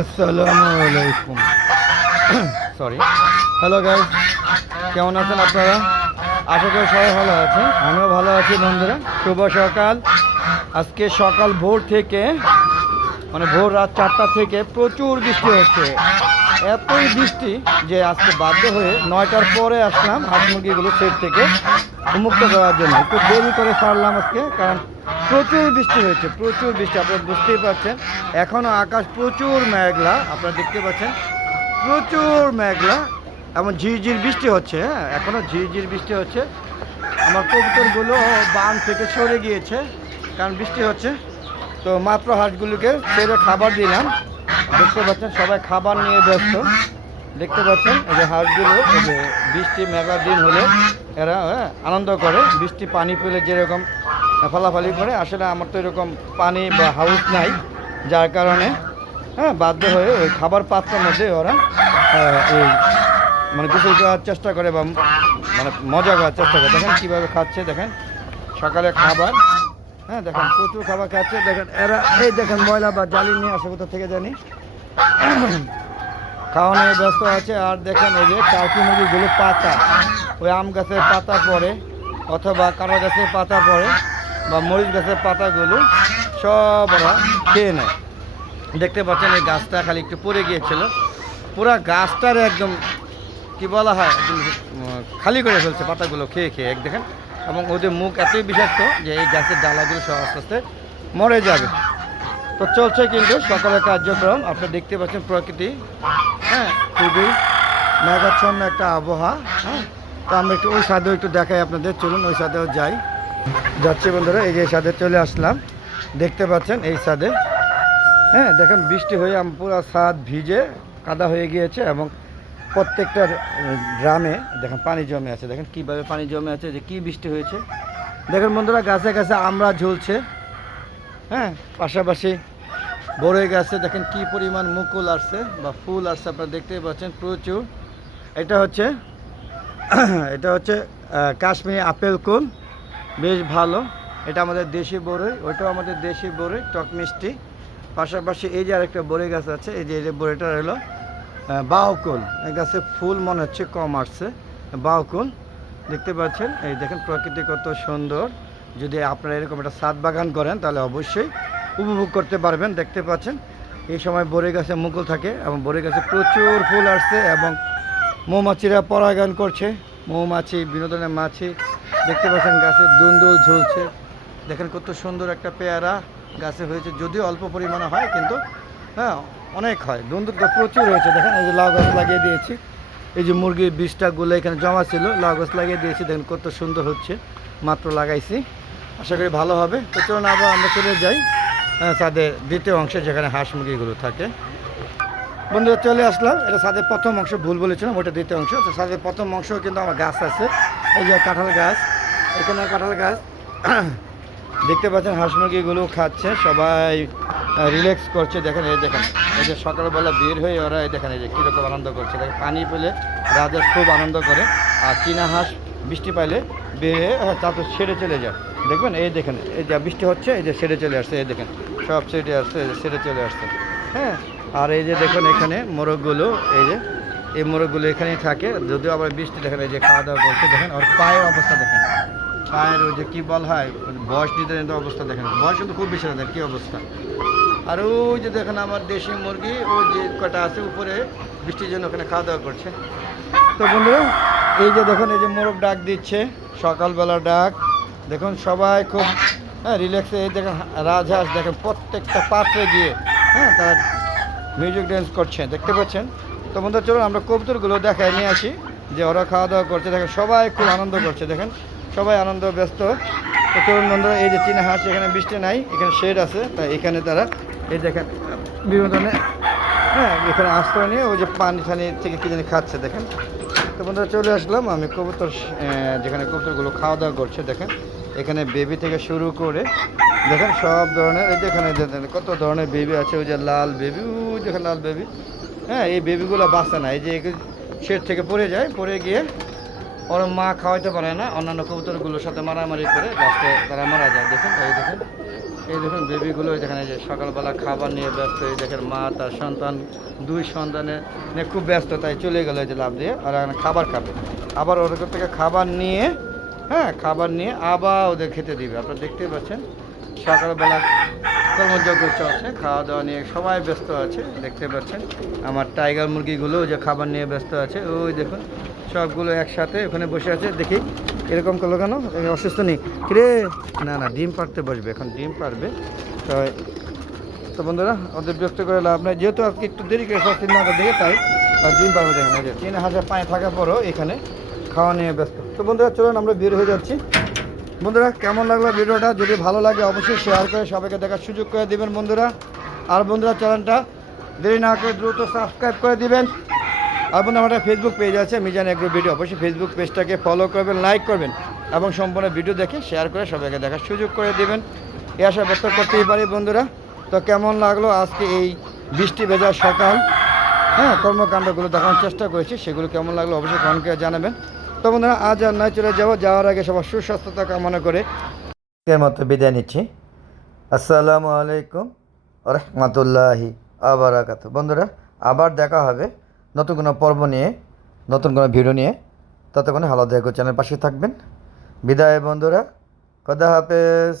আসসালামু আলাইকুম। Sorry hello guys কেমন আছেন আপনারা? আশা করি সবাই ভালো আছেন। আমিও ভালো আছি, বন্ধুরা। শুভ সকাল। আজকে সকাল ভোর থেকে মানে ভোর রাত চারটা থেকে প্রচুর বৃষ্টি হচ্ছে। এতই বৃষ্টি যে আজকে বাধ্য হয়ে নয়টার পরে আসলাম হাঁস মুরগিগুলো সেট থেকে। উন্মুক্ত করার জন্য। একটু দেরি করে ছাড়লাম আজকে, কারণ প্রচুর বৃষ্টি হয়েছে, প্রচুর বৃষ্টি, আপনারা বুঝতেই পারছেন। এখনও আকাশ প্রচুর মেঘলা, আপনারা দেখতে পাচ্ছেন, প্রচুর মেঘলা এমন ঝিরঝির বৃষ্টি হচ্ছে হ্যাঁ এখনও ঝিরঝির বৃষ্টি হচ্ছে। আমার কবুতরগুলো বান থেকে সরে গিয়েছে, কারণ বৃষ্টি হচ্ছে। তো মাত্র হাঁসগুলোকে ছেড়ে খাবার দিলাম। দেখতে পাচ্ছেন, সবাই খাবার নিয়ে ব্যস্ত। দেখতে পাচ্ছেন এই যে হাঁসগুলো এই যে বৃষ্টি মেঘার দিন হলে এরা হ্যাঁ, আনন্দ করে। বৃষ্টি পানি পেলে যেরকম ফালাফালি করে আসলে আমার তো এরকম পানি বা হাউস নাই যার কারণে হ্যাঁ বাধ্য হয়ে ওই খাবার পাত্রের মধ্যে ওরা এই মানে গোসল করার চেষ্টা করে বা মানে মজা করার চেষ্টা করে। দেখেন কীভাবে খাচ্ছে দেখেন। সকালে খাবার হ্যাঁ দেখেন প্রচুর খাবার খাচ্ছে। দেখেন এরা এই দেখেন ময়লা বা জালি নিয়ে আসে কোথা থেকে জানি। খাওয়া নিয়ে ব্যস্ত আছে, আর দেখেন এই যে টার্কি মুরগিগুলো পাতা। ওই আম গাছের পাতা পড়ে, অথবা কারও গাছের পাতা পড়ে, বা মরিচ গাছের পাতাগুলো সব ওরা খেয়ে নেয়। দেখতে পাচ্ছেন এই গাছটা খালি একটু পড়ে গিয়েছিল। পুরা গাছটার একদম, কি বলা হয় খালি করে ফেলছে পাতাগুলো খেয়ে খেয়ে, এক দেখেন। এবং ওদের মুখ এতই বিষাক্ত যে এই গাছের ডালাগুলো সব আস্তে আস্তে মরে যাবে। তো চলছে কিন্তু সকালের কার্যক্রম, আপনি দেখতে পাচ্ছেন প্রকৃতি। হ্যাঁ খুবই মেঘাচ্ছন্ন একটা আবহাওয়া হ্যাঁ। তো আমরা একটু ওই সাথেও একটু দেখাই আপনাদের, চলুন ওই সাথেও যাই। যাচ্ছি বন্ধুরা, এই যে সাথে চলে আসলাম। দেখতে পাচ্ছেন এই সাদে। হ্যাঁ দেখেন বৃষ্টি হয়ে আম পুরো ছাদ ভিজে কাদা হয়ে গিয়েছে এবং প্রত্যেকটা ড্রামে দেখেন পানি জমে আছে। দেখেন কীভাবে পানি জমে আছে, যে কী বৃষ্টি হয়েছে। দেখেন বন্ধুরা, গাছে গাছে আমরা ঝুলছে। হ্যাঁ পাশাপাশি বড়ই গাছে। দেখেন কি পরিমাণ মুকুল আসছে বা ফুল আসছে আপনারা দেখতেই পাচ্ছেন প্রচুর। এটা হচ্ছে এটা হচ্ছে কাশ্মীরি আপেল কুল। বেশ ভালো। এটা আমাদের দেশি বড়ই ওইটাও আমাদের দেশি বড়ই টক মিষ্টি। পাশাপাশি এই যে আরেকটা বড়ই গাছ আছে এই যে এই যে বড়িটা আহ, বাউকুল এই গাছে ফুল মনে হচ্ছে কম আসছে। বাউকুল দেখতে পাচ্ছেন? এই দেখেন প্রকৃতি কত সুন্দর। যদি আপনারা এরকম একটা সাত বাগান করেন তাহলে অবশ্যই উপভোগ করতে পারবেন, দেখতে পাচ্ছেন। এই সময় বড়ই গাছে মুকুল থাকে এবং বড়ই গাছে প্রচুর ফুল আসছে এবং মৌমাছিরা পরাগায়ন করছে। মৌমাছি, বিনোদনের মাছি, দেখতে পাচ্ছেন গাছে দুন্দুল ঝুলছে। দেখেন কত সুন্দর একটা পেয়ারা গাছে হয়েছে। যদিও অল্প পরিমাণে হয়, কিন্তু হ্যাঁ অনেক হয়। দুন্দুল প্রচুর হয়েছে। দেখেন এই যে লাউ গাছ লাগিয়ে দিয়েছি। এই যে মুরগির বীজটাগুলো এখানে জমা ছিল, লাউ গাছ লাগিয়ে দিয়েছি। দেখেন কত সুন্দর হচ্ছে। মাত্র লাগাইছি। আশা করি ভালো হবে। তো চলুন আবার আমরা চলে যাই। হ্যাঁ, তাদের দ্বিতীয় অংশে যেখানে হাঁস মুরগিগুলো থাকে। বন্ধুরা চলে আসলাম। এটা সাদের প্রথম অংশ ভুল বলেছিলাম ওটা দ্বিতীয় অংশ। তো সাদের প্রথম অংশ কিন্তু আমার গাছ আছে। এই যে কাঁঠাল গাছ এখানে কাঁঠাল গাছ। দেখতে পাচ্ছেন হাঁস মুরগিগুলো খাচ্ছে। সবাই রিল্যাক্স করছে। দেখেন এই দেখেন এই যে সকালবেলা বের হয়ে ওরা এই দেখেন এই যে কীরকম আনন্দ করছে। দেখেন পানি পেলে রাজা খুব আনন্দ করে। আর চীনা হাঁস বৃষ্টি পাইলে বেয়ে তা তো ছেড়ে চলে যায়। দেখবেন? এই দেখেন, এই যে বৃষ্টি হচ্ছে, এই যে সেরে চলে আসছে, এই দেখেন। সব ছেড়ে আসছে ছেড়ে চলে আসছে। হ্যাঁ? আর এই যে দেখুন এখানে মোরগগুলো, এই যে, এই মোরগগুলো এখানেই থাকে। যদিও আবার বৃষ্টি দেখেন, এই যে খাওয়া দাওয়া করছে, দেখেন ওর পায়ের অবস্থা দেখেন। পায়ের ওই যে কী বল হয় বয়স নিতে অবস্থা দেখেন। বয়স কিন্তু খুব বেশি দেখেন, কী অবস্থা। আর ওই যে দেখেন আমার দেশি মুরগি, ওই যে কটা আছে উপরে, বৃষ্টির জন্য ওখানে খাওয়া দাওয়া করছে। তো বন্ধুরা, এই যে দেখুন, এই যে মোরগ ডাক দিচ্ছে, সকালবেলা ডাক। দেখুন, সবাই খুব হ্যাঁ রিল্যাক্সে এই দেখেন, রাজহাঁস, দেখেন, প্রত্যেকটা পাত্রে গিয়ে হ্যাঁ তারা মিউজিক ড্যান্স করছে, দেখতে পাচ্ছেন? তো বন্ধুরা, চলুন, আমরা কবুতরগুলো দেখায় নিয়ে আসি, যে ওরা খাওয়া দাওয়া করছে। দেখেন, সবাই খুব আনন্দ করছে, দেখেন। সবাই আনন্দ, ব্যস্ত। তো তরুণ বন্ধুরা, এই যে চীনা হাঁস, এখানে বৃষ্টি নাই, এখানে শেড আছে, তাই এখানে তারা, এই দেখেন, বিভিন্ন ধরনের হ্যাঁ এখানে আশ্রয় নিয়ে, ওই যে পানি টানি থেকে কি জানি খাচ্ছে, দেখেন। তো বন্ধুরা, চলে আসলাম, আমি কবুতর যেখানে কবুতরগুলো খাওয়া দাওয়া করছে, দেখেন। এখানে বেবি থেকে শুরু করে, দেখেন সব ধরনের, এই যেখানে কত ধরনের বেবি আছে, ওই যে লাল বেবি ওই যেখানে লাল বেবি হ্যাঁ এই বেবিগুলো বাঁচে না, এই যে শেড থেকে পড়ে যায়, পড়ে গিয়ে ওর মা খাওয়াইতে পারে না, অন্যান্য কবুতরগুলোর সাথে মারামারি করে লাস্টে তারা মারা যায়, দেখেন, এই দেখেন, এই দেখুন বেবিগুলো যেখানে যে সকালবেলা খাবার নিয়ে ব্যস্ত, এই দেখেন মা, তার সন্তান, দুই সন্তানের নিয়ে খুব ব্যস্ত, তাই চলে গেলো, এই যে লাভ দিয়ে, আর এখানে খাবার খাবে। আবার ওদের থেকে খাবার নিয়ে হ্যাঁ খাবার নিয়ে আবার ওদের খেতে দিবে। আপনারা দেখতেই পাচ্ছেন সকালবেলা কর্মযজ্ঞ চলছে, খাওয়া দাওয়া নিয়ে সবাই ব্যস্ত আছে, দেখতে পাচ্ছেন। আমার টাইগার মুরগিগুলো যে খাবার নিয়ে ব্যস্ত আছে, ওই দেখুন, সবগুলো একসাথে ওখানে বসে আছে, দেখি এরকম করল কেন? অসুস্থ নেই। কিরে? না না, ডিম পারতে বসবে, এখন ডিম পারবে তো তো বন্ধুরা, ওদের বিরক্ত করে লাভ নাই। যেহেতু আজকে একটু দেরি করে সব তিন মাথা তাই, আর ডিম পারবে দেখেন তিন হাজার পায়ে থাকার পরও এখানে খাওয়া নিয়ে ব্যস্ত। তো বন্ধুরা, চলুন আমরা বের হয়ে যাচ্ছি। বন্ধুরা, কেমন লাগল ভিডিওটা? যদি ভালো লাগে, অবশ্যই শেয়ার করে সবাইকে দেখার সুযোগ করে দিবেন বন্ধুরা। আর বন্ধুরা, চ্যানেলটা দেরি না করে দ্রুত সাবস্ক্রাইব করে দিবেন। আর বন্ধু আমার ফেসবুক পেজ আছে, মিজান এগ্রো ভিডিও অবশ্যই ফেসবুক পেজটাকে ফলো করবেন লাইক করবেন এবং সম্পূর্ণ ভিডিও দেখে শেয়ার করে সবাইকে দেখার সুযোগ করে দিবেন। এ আশা ব্যক্ত করতেই পারি বন্ধুরা। তো কেমন লাগল আজকে এই বৃষ্টি ভেজা সকাল? হ্যাঁ কর্মকাণ্ডগুলো দেখানোর চেষ্টা করেছি। সেগুলো কেমন লাগল অবশ্যই কমেন্ট করে জানাবেন। তো বন্ধুরা, আজ আর নয়, চলে যাব। যাওয়ার আগে সবার সুস্বাস্থ্যতা কামনা করে মতো বিদায় নিচ্ছি। আসসালামু আলাইকুম রহমতুল্লাহি আবরাকাত বন্ধুরা, আবার দেখা হবে নতুন কোনো পর্ব নিয়ে, নতুন কোনো ভিডিও নিয়ে। ততক্ষণে হালাদ চ্যানেল পাশে থাকবেন। বিদায় বন্ধুরা, খোদা হাফেজ।